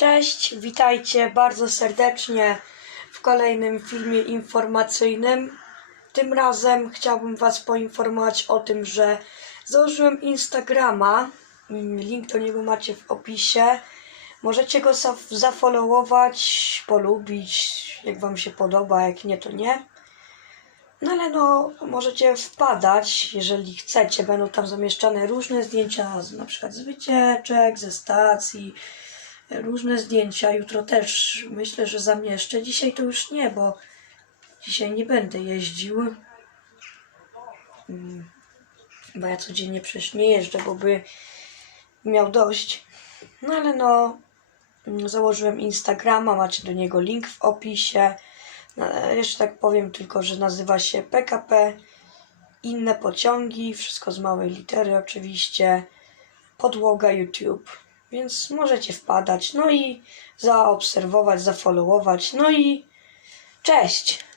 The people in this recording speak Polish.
Cześć, witajcie bardzo serdecznie w kolejnym filmie informacyjnym. Tym razem chciałbym Was poinformować o tym, że założyłem Instagrama. Link do niego macie w opisie. Możecie go zaf- zafollowować, polubić, jak Wam się podoba, jak nie, to nie. No ale no, możecie wpadać, jeżeli chcecie. Będą tam zamieszczane różne zdjęcia, na przykład z wycieczek, ze stacji, różne zdjęcia. Jutro też myślę, że zamieszczę. Dzisiaj to już nie, bo dzisiaj nie będę jeździł. Mm, Bo ja codziennie przecież nie jeżdżę, bo by miał dość. No ale no, mm, założyłem Instagrama, macie do niego link w opisie. No, jeszcze tak powiem tylko, że nazywa się PKP Inne pociągi, wszystko z małej litery oczywiście. Podłoga YouTube. Więc możecie wpadać, no i zaobserwować, zafollowować, no i cześć!